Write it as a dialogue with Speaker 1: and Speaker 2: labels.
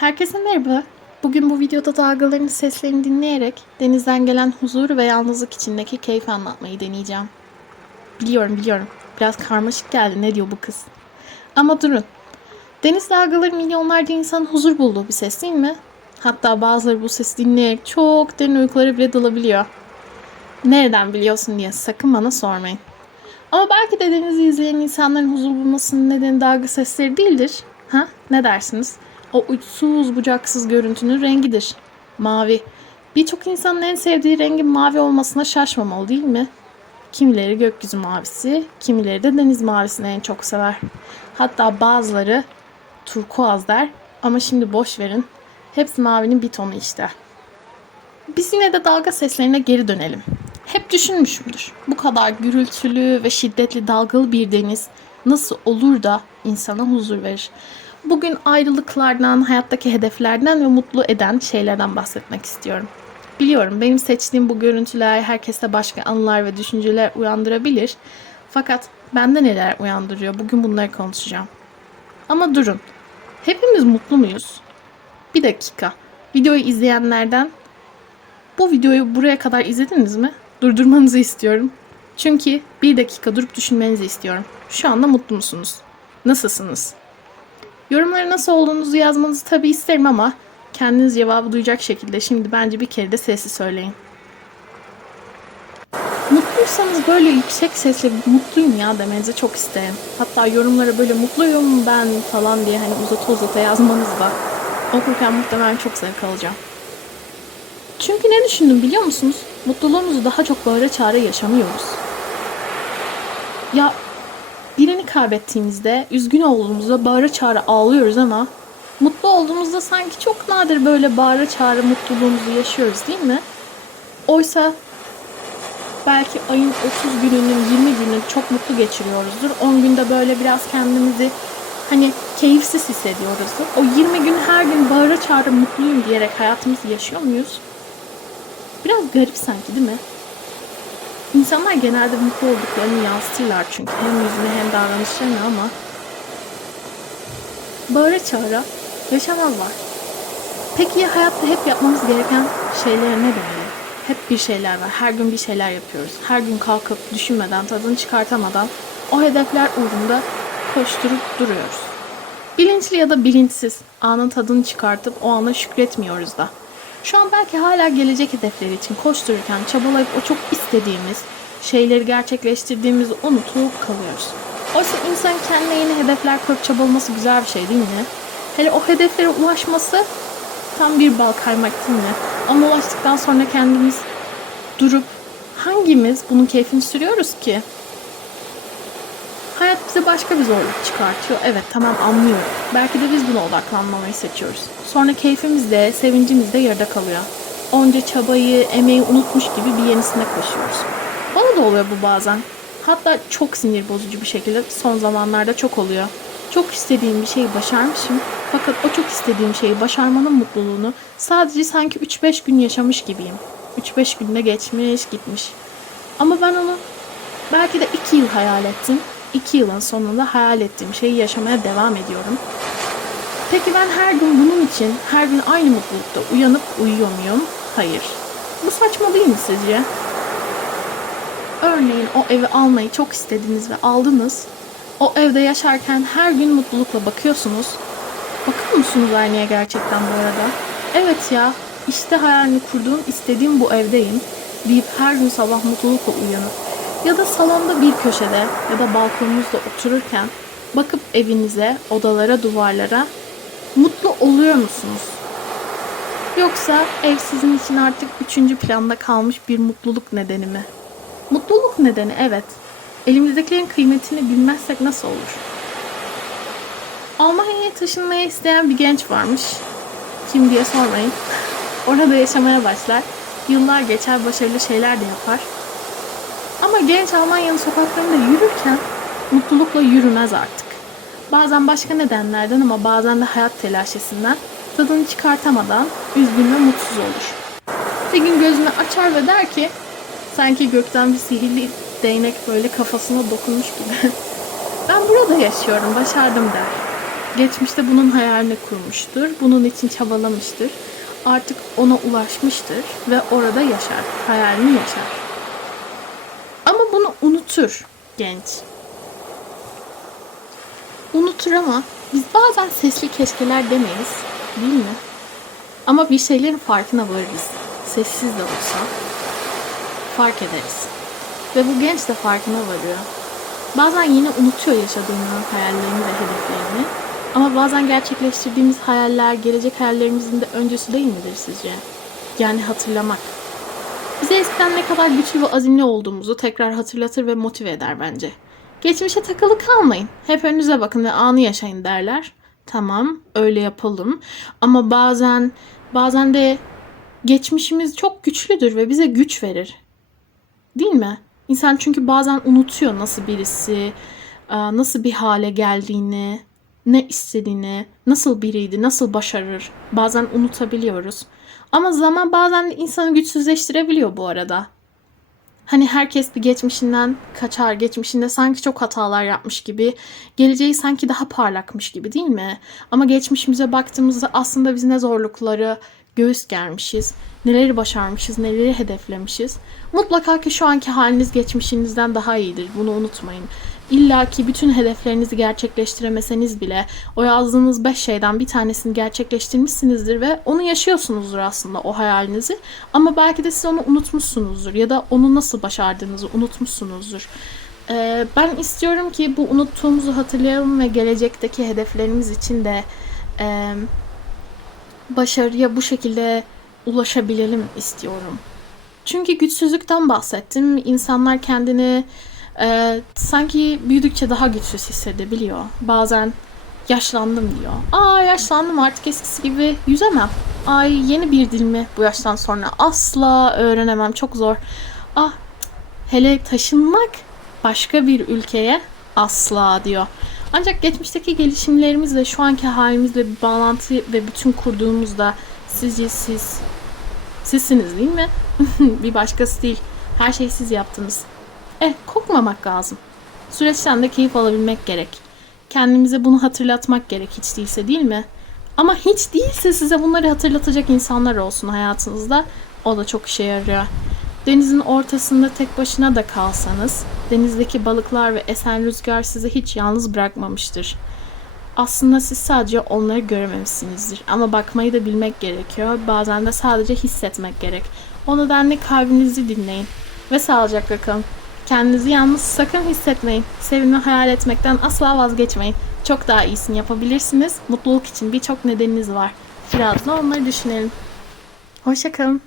Speaker 1: Herkese merhaba. Bugün bu videoda dalgaların seslerini dinleyerek denizden gelen huzur ve yalnızlık içindeki keyfi anlatmayı deneyeceğim. Biliyorum biliyorum. Biraz karmaşık geldi ne diyor bu kız. Ama durun. Deniz dalgaları milyonlarca insanın huzur bulduğu bir ses değil mi? Hatta bazıları bu sesi dinleyerek çok derin uykulara bile dalabiliyor. Nereden biliyorsun diye sakın bana sormayın. Ama belki de denizi izleyen insanların huzur bulmasının nedeni dalga sesleri değildir. Ha? Ne dersiniz? O uçsuz bucaksız görüntünün rengidir. Mavi. Birçok insanın en sevdiği rengin mavi olmasına şaşmamalı değil mi? Kimileri gökyüzü mavisi, kimileri de deniz mavisini en çok sever. Hatta bazıları turkuaz der ama şimdi boş verin. Hepsi mavinin bir tonu işte. Biz yine de dalga seslerine geri dönelim. Hep düşünmüşümdür. Bu kadar gürültülü ve şiddetli dalgalı bir deniz nasıl olur da insana huzur verir? Bugün ayrılıklardan, hayattaki hedeflerden ve mutlu eden şeylerden bahsetmek istiyorum. Biliyorum benim seçtiğim bu görüntüler herkeste başka anılar ve düşünceler uyandırabilir. Fakat bende neler uyandırıyor? Bugün bunları konuşacağım. Ama durun. Hepimiz mutlu muyuz? Bir dakika. Videoyu izleyenlerden bu videoyu buraya kadar izlediniz mi? Durdurmanızı istiyorum. Çünkü bir dakika durup düşünmenizi istiyorum. Şu anda mutlu musunuz? Nasılsınız? Yorumlara nasıl olduğunuzu yazmanızı tabii isterim ama kendiniz cevabı duyacak şekilde şimdi bence bir kere de sesli söyleyin. Mutluysanız böyle yüksek sesle mutluyum ya demenizi çok isterim. Hatta yorumlara böyle mutluyum ben falan diye hani uzata uzata yazmanız da okurken muhtemelen çok zevk alacağım. Çünkü ne düşündüm biliyor musunuz? Mutluluğumuzu daha çok bağıra çağıra yaşamıyoruz. Ya birini kaybettiğimizde, üzgün olduğumuzda bağıra çağıra ağlıyoruz ama mutlu olduğumuzda sanki çok nadir böyle bağıra çağıra mutluluğumuzu yaşıyoruz değil mi? Oysa belki ayın 30 gününün 20 günü çok mutlu geçiriyoruzdur. 10 günde böyle biraz kendimizi hani keyifsiz hissediyoruzdur. O 20 gün her gün bağıra çağıra mutluyum diyerek hayatımızı yaşıyor muyuz? Biraz garip sanki değil mi? İnsanlar genelde mutlu olduklarını yansıtırlar çünkü hem yüzüne hem davranışlarına ama bağıra çağıra yaşamazlar. Peki ya hayatta hep yapmamız gereken şeylere ne demeli? Hep bir şeyler var. Her gün bir şeyler yapıyoruz. Her gün kalkıp düşünmeden, tadını çıkartamadan o hedefler uğrunda koşturup duruyoruz. Bilinçli ya da bilinçsiz anın tadını çıkartıp o ana şükretmiyoruz da. Şu an belki hala gelecek hedefleri için koştururken çabalayıp o çok istediğimiz şeyleri gerçekleştirdiğimizi unutup kalıyoruz. Oysa insan kendine yeni hedefler koyup çabalaması güzel bir şey değil mi? Hele o hedeflere ulaşması tam bir bal kaymak değil mi? Ama ulaştıktan sonra kendimiz durup hangimiz bunun keyfini sürüyoruz ki? Bize başka bir zorluk çıkartıyor. Evet tamam anlıyorum. Belki de biz buna odaklanmamayı seçiyoruz. Sonra keyfimiz de, sevincimiz de yarıda kalıyor. Onca çabayı, emeği unutmuş gibi bir yenisine koşuyoruz. Bana da oluyor bu bazen. Hatta çok sinir bozucu bir şekilde son zamanlarda çok oluyor. Çok istediğim bir şeyi başarmışım. Fakat o çok istediğim şeyi başarmanın mutluluğunu sadece sanki 3-5 gün yaşamış gibiyim. 3-5 günde geçmiş gitmiş. Ama ben onu belki de 2 yıl hayal ettim. 2 yılın sonunda hayal ettiğim şeyi yaşamaya devam ediyorum. Peki ben her gün bunun için her gün aynı mutlulukta uyanıp uyuyor muyum? Hayır. Bu saçma değil mi sizce? Örneğin o evi almayı çok istediniz ve aldınız. O evde yaşarken her gün mutlulukla bakıyorsunuz. Bakıyor musunuz aynaya gerçekten bu arada? Evet ya, işte hayalini kurduğum istediğim bu evdeyim deyip her gün sabah mutlulukla uyanıp ya da salonda bir köşede ya da balkonunuzda otururken bakıp evinize, odalara, duvarlara mutlu oluyor musunuz? Yoksa ev sizin için artık üçüncü planda kalmış bir mutluluk nedeni mi? Mutluluk nedeni evet. Elimizdekilerin kıymetini bilmezsek nasıl olur? Almanya'ya taşınmaya isteyen bir genç varmış. Kim diye sormayın. Orada yaşamaya başlar. Yıllar geçer, başarılı şeyler de yapar. Ama genç Almanya'nın sokaklarında yürürken mutlulukla yürümez artık. Bazen başka nedenlerden ama bazen de hayat telaşesinden tadını çıkartamadan üzgün ve mutsuz olur. Bir gün gözünü açar ve der ki sanki gökten bir sihirli değnek böyle kafasına dokunmuş gibi. ben burada yaşıyorum, başardım der. Geçmişte bunun hayalini kurmuştur. Bunun için çabalamıştır. Artık ona ulaşmıştır ve orada yaşar. Hayalini yaşar. Unutur genç. Unutur ama biz bazen sesli keşkeler demeyiz. Değil mi? Ama bir şeylerin farkına varırız. Sessiz de olsa fark ederiz. Ve bu genç de farkına varıyor. Bazen yine unutuyor yaşadığını, hayallerini ve hedeflerini. Ama bazen gerçekleştirdiğimiz hayaller, gelecek hayallerimizin de öncüsü değil midir sizce? Yani hatırlamak. Bize eskiden ne kadar güçlü ve azimli olduğumuzu tekrar hatırlatır ve motive eder bence. Geçmişe takılı kalmayın. Hep önünüze bakın ve anı yaşayın derler. Tamam, öyle yapalım. Ama bazen bazen de geçmişimiz çok güçlüdür ve bize güç verir. Değil mi? İnsan çünkü bazen unutuyor nasıl birisi, nasıl bir hale geldiğini, ne istediğini, nasıl biriydi, nasıl başarır. Bazen unutabiliyoruz. Ama zaman bazen insanı güçsüzleştirebiliyor bu arada. Hani herkes bir geçmişinden kaçar, geçmişinde sanki çok hatalar yapmış gibi, geleceği sanki daha parlakmış gibi değil mi? Ama geçmişimize baktığımızda aslında biz ne zorlukları göğüs germişiz, neleri başarmışız, neleri hedeflemişiz. Mutlaka ki şu anki haliniz geçmişinizden daha iyidir. Bunu unutmayın. İlla ki bütün hedeflerinizi gerçekleştiremeseniz bile o yazdığınız 5 şeyden bir tanesini gerçekleştirmişsinizdir ve onu yaşıyorsunuzdur aslında o hayalinizi. Ama belki de siz onu unutmuşsunuzdur ya da onu nasıl başardığınızı unutmuşsunuzdur. Ee, ben istiyorum ki bu unuttuğumuzu hatırlayalım ve gelecekteki hedeflerimiz için de e, başarıya bu şekilde ulaşabilelim istiyorum. Çünkü güçsüzlükten bahsettim. İnsanlar kendini e, sanki büyüdükçe daha güçsüz hissedebiliyor. Bazen yaşlandım diyor. Aa yaşlandım artık eskisi gibi yüzemem. Ay yeni bir dil mi bu yaştan sonra asla öğrenemem çok zor. Ah hele taşınmak başka bir ülkeye asla diyor. Ancak geçmişteki gelişimlerimiz ve şu anki halimizle bir bağlantı ve bütün kurduğumuzda sizce siz sizsiniz değil mi? bir başkası değil. Her şeyi siz yaptınız. Eh korkmamak lazım. Süreçten de keyif alabilmek gerek. Kendimize bunu hatırlatmak gerek hiç değilse değil mi? Ama hiç değilse size bunları hatırlatacak insanlar olsun hayatınızda. O da çok işe yarıyor. Denizin ortasında tek başına da kalsanız, denizdeki balıklar ve esen rüzgar sizi hiç yalnız bırakmamıştır. Aslında siz sadece onları görememişsinizdir. Ama bakmayı da bilmek gerekiyor. Bazen de sadece hissetmek gerek. O nedenle kalbinizi dinleyin. Ve sağlıcakla kalın. Kendinizi yalnız sakın hissetmeyin. Sevimi hayal etmekten asla vazgeçmeyin. Çok daha iyisini yapabilirsiniz. Mutluluk için birçok nedeniniz var. Biraz da onları düşünelim. Hoşçakalın.